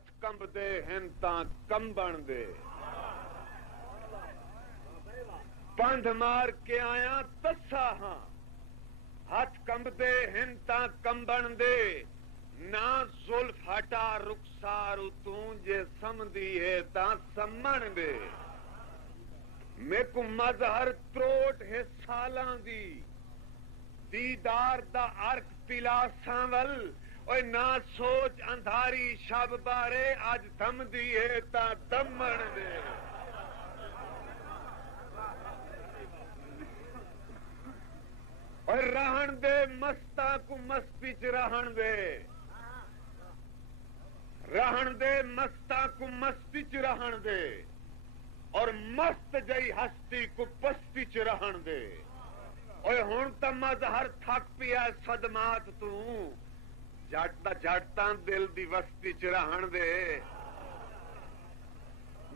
ہاتھ کمب دے ہن تاں کمبن دے پندھ مار کے آیا تسا ہاں ہاتھ کمب دے ہن تاں کمبن دے نہ زلف ہٹا رخسار توں جے سمدھی ہے تاں سمن دے میں کو مظہر تروٹ ہے سالاں دی دیدار دا عرق پلا سانول اوے نہ سوچ اندھاری شب بارے اج دم دی ہے تا دمن دے اوے رہن دے مستا کو مستی چ رہن دے رہن دے مستا کو مستی چ رہن دے اور مست جئی ہستی کو پستی چ رہن دے اوے ہن تا مظہر تھک پیا صدمات تو جٹاں دل دی وستی چ رہن دے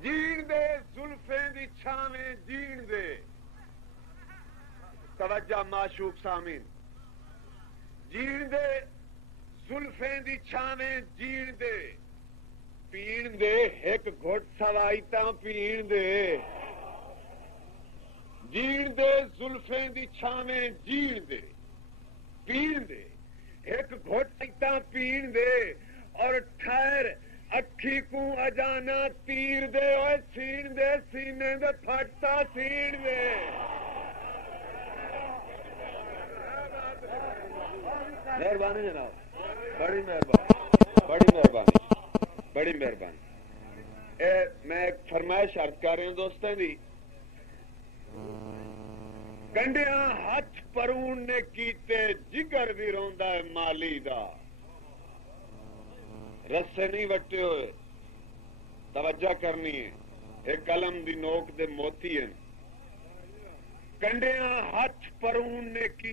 جین دے زلفیں دی چھاویں جین دے توجہ معشوق سامین جین دے زلفیں دی چھاویں جین دے پین دے ایک گھٹ سوائی تاں پین دے جین دے زلفیں دی چھاویں جین دے پین دے ایک گھٹ تاں پین دے اور ٹھہر اکھی کو اجانا تیر دے اوے سین دے سینے دے پھٹتا سین دے مہربانی جناب بڑی مہربانی بڑی مہربانی بڑی مہربانی میں ایک فرمائش عرض کر رہا ہوں دوستوں دی گنڈیاں ہاتھ پرون نے کیتے جگر بھی روندا ہے مالی دا رسے نہیں وٹے ہوئے توجہ کرنی ہے ایک قلم دی نوک دے موتی ہیں کنڈیاں ہاتھ پرون نے کی